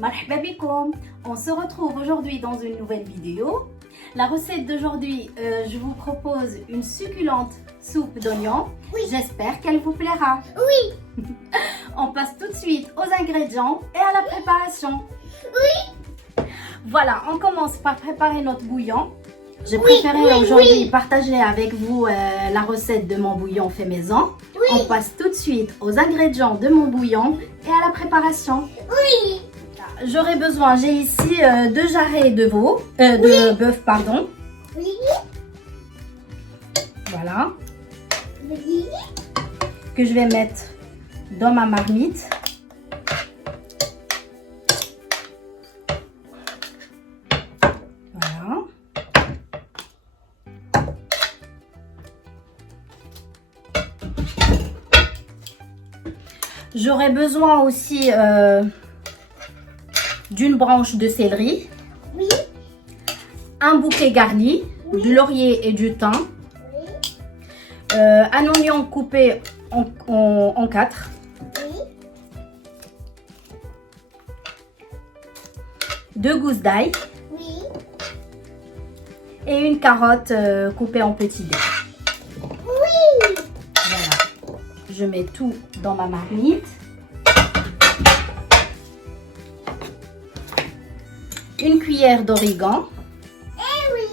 Marhaba bikoum. On se retrouve aujourd'hui dans une nouvelle vidéo. La recette d'aujourd'hui, je vous propose une succulente soupe d'oignons. Oui. J'espère qu'elle vous plaira. Oui, On passe tout de suite aux ingrédients et à la préparation. oui, Voilà, on commence par préparer notre bouillon. J'ai Oui, préféré oui, aujourd'hui oui. partager avec vous la recette de mon bouillon fait maison. Oui. On passe tout de suite aux ingrédients de mon bouillon et à la préparation. oui, J'aurai besoin, j'ai ici 2 jarrets de de bœuf, pardon. oui, Voilà, oui, que je vais mettre dans ma marmite. Voilà. J'aurai besoin aussi d'une branche de céleri, oui, un bouquet garni, du laurier et du thym, un oignon coupé en 4, oui, 2 gousses d'ail oui, et une carotte coupée en petits dés. oui, Voilà. Je mets tout dans ma marmite. Une cuillère d'origan. oui,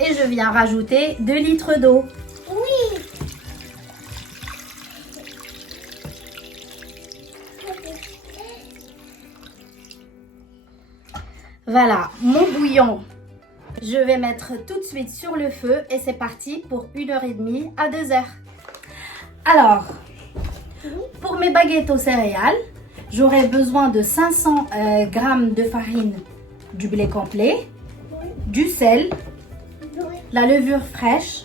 Et je viens rajouter 2 litres d'eau. oui. Voilà, mon bouillon. Je vais mettre tout de suite sur le feu et c'est parti pour 1h30 à 2h. Alors, pour mes baguettes aux céréales, j'aurai besoin de 500 g de farine du blé complet, du sel, la levure fraîche,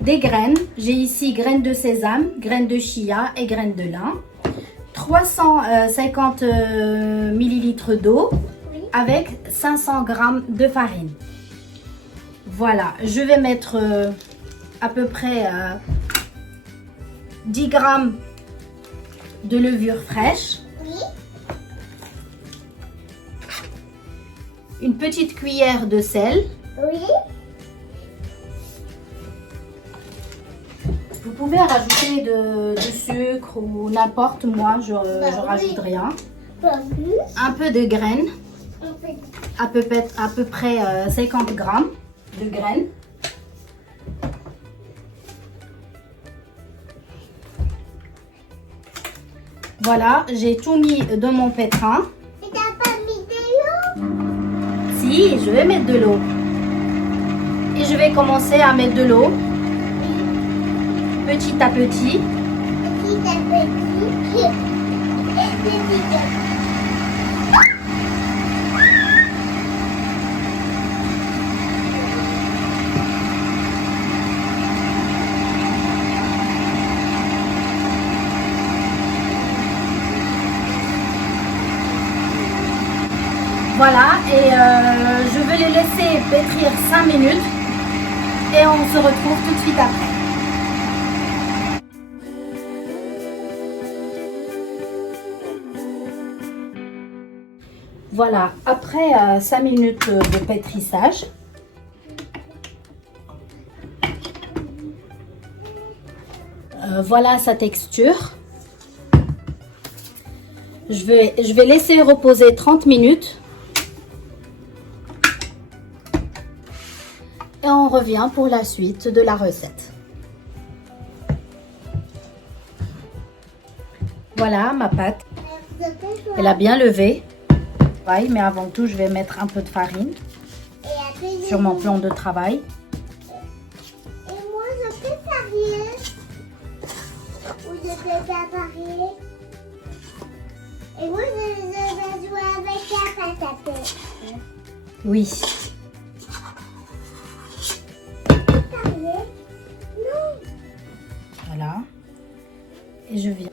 des graines. J'ai ici graines de sésame, graines de chia et graines de lin. 350 ml d'eau avec 500 g de farine. Voilà, je vais mettre à peu près 10 g de levure fraîche, Oui, une petite cuillère de sel. oui, Vous pouvez rajouter du sucre ou n'importe, moi je rajoute rien. pas plus. Un peu de graines, On fait à peu près 50 g de graines. Voilà, j'ai tout mis dans mon pétrin. Et t'as pas mis de l'eau? Si, je vais mettre de l'eau. Et je vais commencer à mettre de l'eau petit à petit. Petit à petit. Petit à Voilà, et je vais les laisser pétrir 5 minutes et on se retrouve tout de suite après. Voilà, après 5 minutes de pétrissage, voilà sa texture. Je vais laisser reposer 30 minutes. Et on revient pour la suite de la recette. Voilà ma pâte. Elle a bien levé. Ouais, mais avant tout, je vais mettre un peu de farine Et après, sur mon plan de travail. Et moi, je peux parier. Ou je peux pas parier. Et moi, je vais jouer avec la pâte à pain. Oui. Parier? Non. Voilà. Et je viens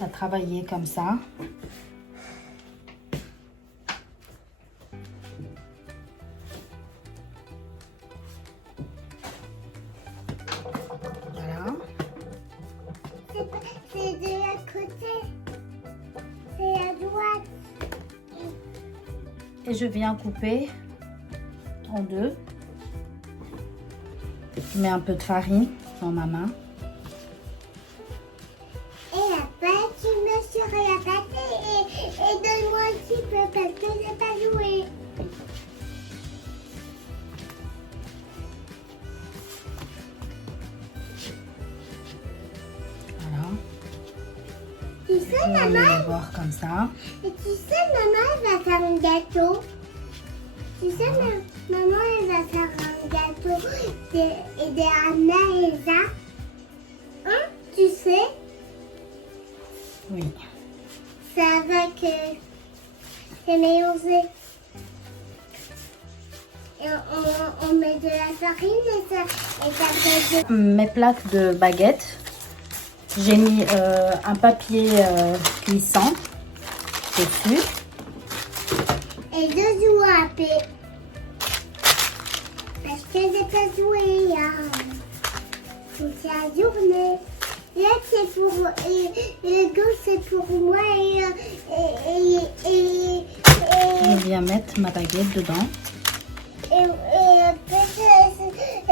à travailler comme ça. Voilà. C'est de la côté. Et je viens couper en deux. Je mets un peu de farine dans ma main. Et après, tu mets sur la pâte et donne-moi un petit peu parce que j'ai pas joué. Voilà. Tu sais, Je mets maman, les bords comme ça. et tu sais, maman, elle va faire un gâteau. Tu sais, maman, elle va faire un gâteau et des Anna et ça. Hein, tu sais, Oui. c'est avec c'est mélangé. Et on met de la farine et ça fait de... Mes plaques de baguette, j'ai mis un papier cuisson dessus. Et deux jouets à paix. Parce que j'ai pas joué toute la journée. Là, c'est pour... le gauche, c'est pour moi Je viens mettre ma baguette dedans. et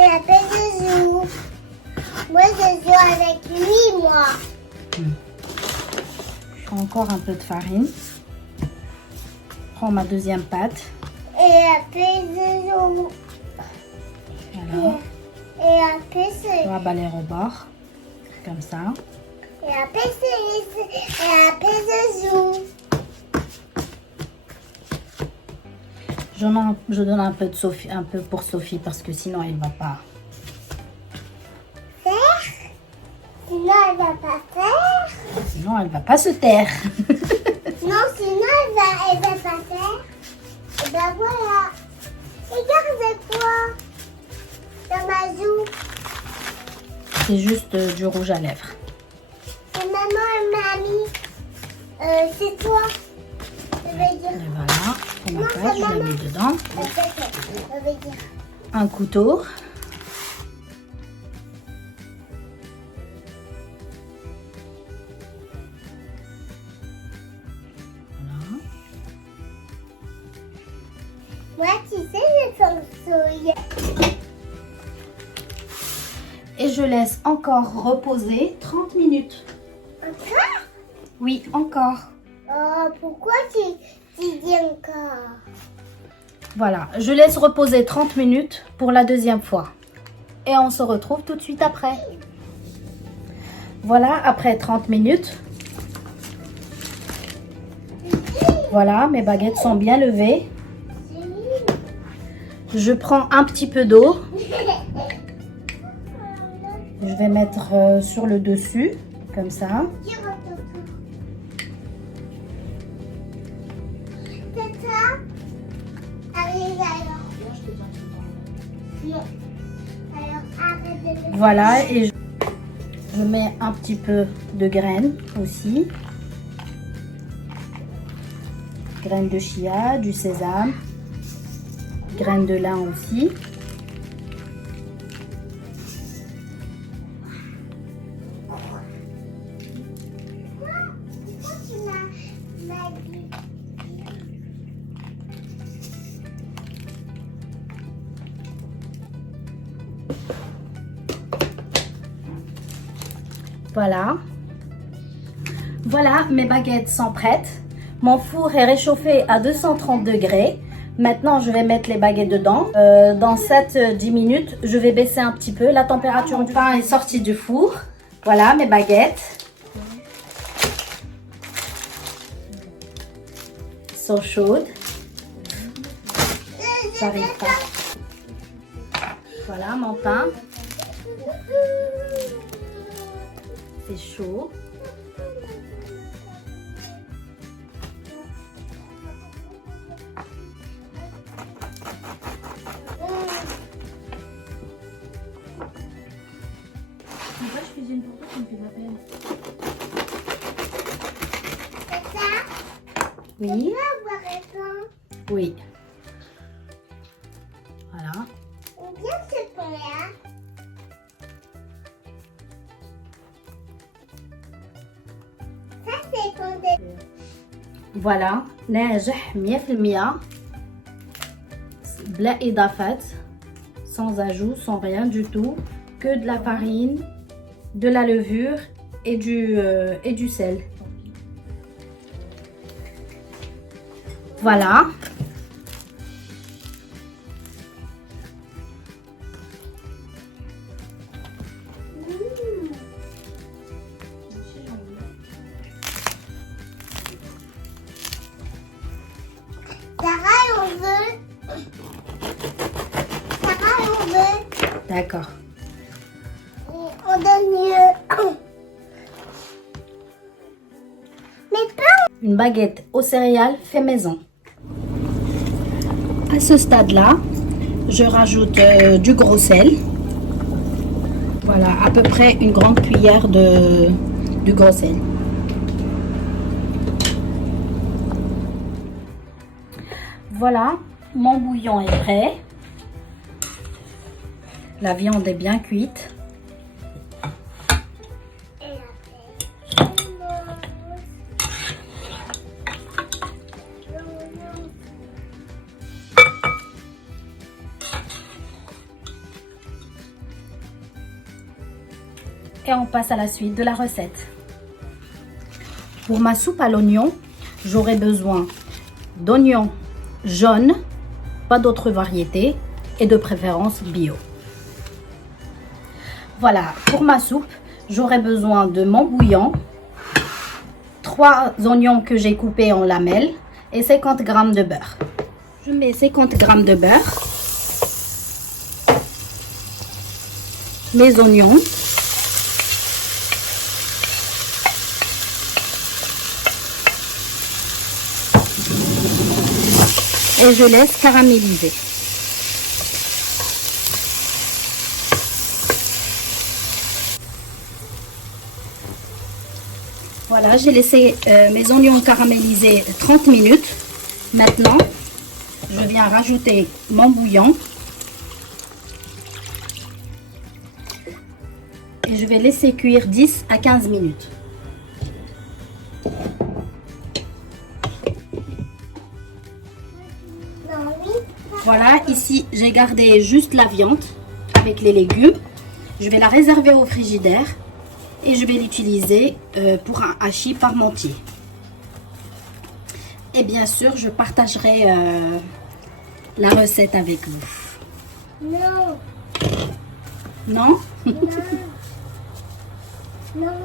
après, je joue. Moi, je joue avec lui, moi. Je prends encore un peu de farine. Je prends ma deuxième pâte. Et après, je joue. Voilà. Et après, c'est... Je raballer au bord. Comme ça. Et après, je joue. Je donne un peu de Sophie, un peu pour Sophie parce que sinon elle va pas. Faire. Sinon, elle va pas faire. Sinon elle va pas se taire. Non, sinon, elle va pas faire. Et ben voilà. Regarde quoi dans ma joue. C'est juste du rouge à lèvres. Et maman et mamie, c'est toi. Je vais dire. Et voilà. Pour ma Non, pâte, c'est je la maman. mets dedans. Je vais dire. Un couteau. Voilà. Moi, tu sais, je sens souille. Et je laisse encore reposer 30 minutes. Encore? Oui, encore. Oh, pourquoi tu dis encore? Voilà, je laisse reposer 30 minutes pour la deuxième fois. Et on se retrouve tout de suite après. Voilà, après 30 minutes. Voilà, mes baguettes sont bien levées. Je prends un petit peu d'eau. Je vais mettre sur le dessus, comme ça. C'est ça? Arrive alors. Non. Alors, arrête de le... Voilà, et je mets un petit peu de graines aussi. Graines de chia, du sésame, graines de lin aussi. Pourquoi tu m'as dit? Voilà. Voilà, mes baguettes sont prêtes. Mon four est réchauffé à 230 degrés. Maintenant, je vais mettre les baguettes dedans. Dans 7-10 minutes, je vais baisser un petit peu la température. Mon pain est sorti du four. Voilà, mes baguettes. Elles sont chaudes. J'arrive pas. Voilà, mon pain. C'est chaud. Pourquoi je cuisine pour toi, tu me fais la peine? C'est ça? Oui, Tu vas avoir raison. oui. Voilà. Ou bien ce point-là. Ça, c'est quand des... Voilà, ناجح 100%. blé idafat, sans ajout, sans rien du tout, que de la farine, de la levure et du sel. Voilà. Sarah, on veut. Sarah, on veut. D'accord. On donne mieux. Mais pas. Une baguette aux céréales fait maison. À ce stade-là, je rajoute du gros sel. Voilà, à peu près une grande cuillère du gros sel. Voilà, mon bouillon est prêt. La viande est bien cuite. Et on passe à la suite de la recette. Pour ma soupe à l'oignon, j'aurai besoin d'oignons jaunes, pas d'autres variétés, et de préférence bio. Voilà, pour ma soupe, j'aurai besoin de mon bouillon, 3 oignons que j'ai coupés en lamelles et 50 g de beurre. Je mets 50 g de beurre, mes oignons, et je laisse caraméliser. Voilà, j'ai laissé mes oignons caraméliser 30 minutes. Maintenant, je viens rajouter mon bouillon. Et je vais laisser cuire 10 à 15 minutes. Voilà, ici j'ai gardé juste la viande avec les légumes. Je vais la réserver au frigidaire et je vais l'utiliser pour un hachis parmentier. Et bien sûr, je partagerai la recette avec vous. Non. Non? Non. Non.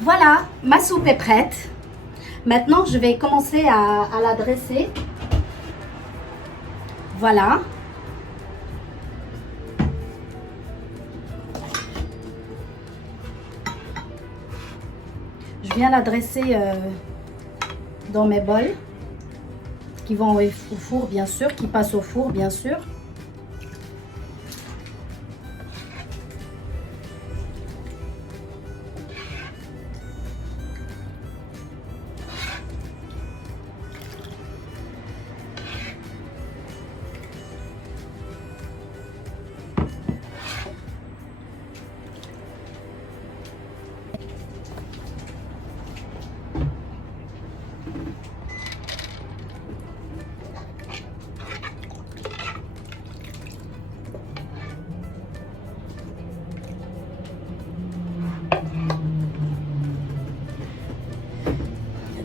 Voilà, ma soupe est prête. Maintenant, je vais commencer à la dresser. Voilà. Je viens la dresser dans mes bols qui vont au four, bien sûr, qui passent au four, bien sûr.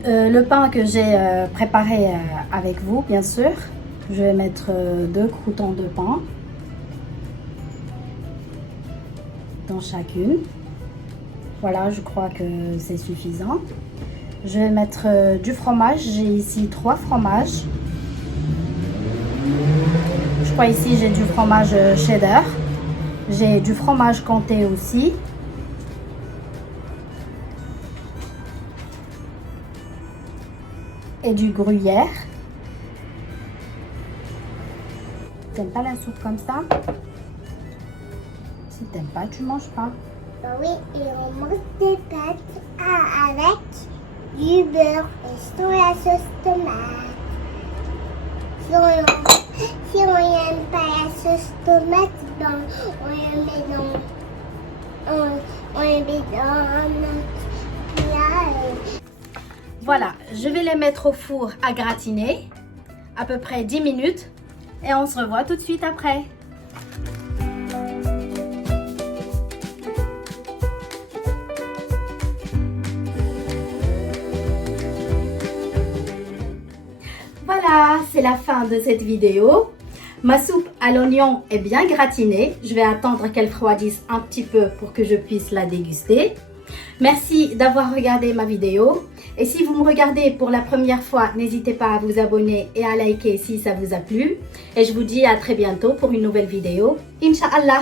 Le pain que j'ai préparé avec vous, bien sûr, je vais mettre 2 croûtons de pain dans chacune. Voilà, je crois que c'est suffisant. Je vais mettre du fromage. J'ai ici 3 fromages. Je crois ici j'ai du fromage cheddar. J'ai du fromage comté aussi. Et du gruyère. T'aimes pas la soupe comme ça? Si t'aimes pas, tu manges pas. Oui, et on mange des pâtes avec du beurre et sur la sauce tomate. Si on n'aime pas la sauce tomate, ben, on la met dans notre plat. Voilà, je vais les mettre au four à gratiner, à peu près 10 minutes, et on se revoit tout de suite après. Voilà, c'est la fin de cette vidéo. Ma soupe à l'oignon est bien gratinée. Je vais attendre qu'elle refroidisse un petit peu pour que je puisse la déguster. Merci d'avoir regardé ma vidéo. Et si vous me regardez pour la première fois, n'hésitez pas à vous abonner et à liker si ça vous a plu. Et je vous dis à très bientôt pour une nouvelle vidéo. Inch'Allah.